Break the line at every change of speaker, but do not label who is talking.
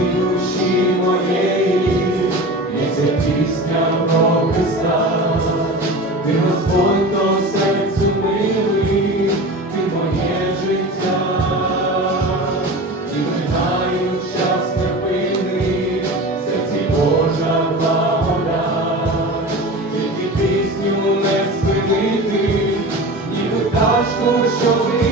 Учі моєї, є пісня про Христа, ти Господь до серцю мили, ти моє життя, Ти ми даю щас серці Божа моля, тільки пісню не спинити, ніби та ж тури.